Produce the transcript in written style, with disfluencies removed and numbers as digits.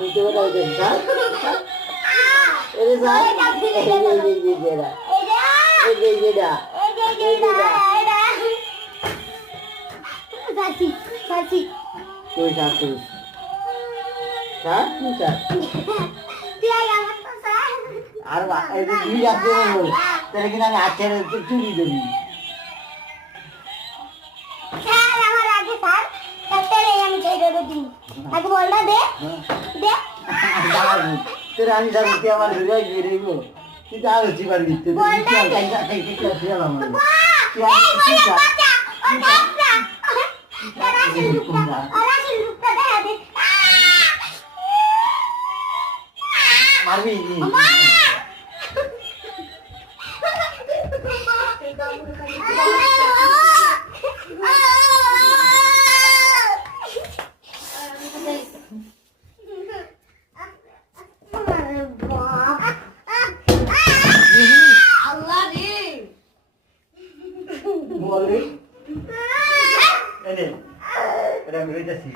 নিতে বেটা ওই দেখ স্যার এই স্যার এই যেটা তুই স্যার তুই স্যার তুই স্যার আর এই যে দুই আসতে তাহলে কিনা আমি আজকের চুরি দেবি তোরা আমি যাবো তুই আমার হৃদয় গিয়ে রেখো তুই তো আর হচ্ছি পারবি মারবি বল রে এটা আমি রইতেছি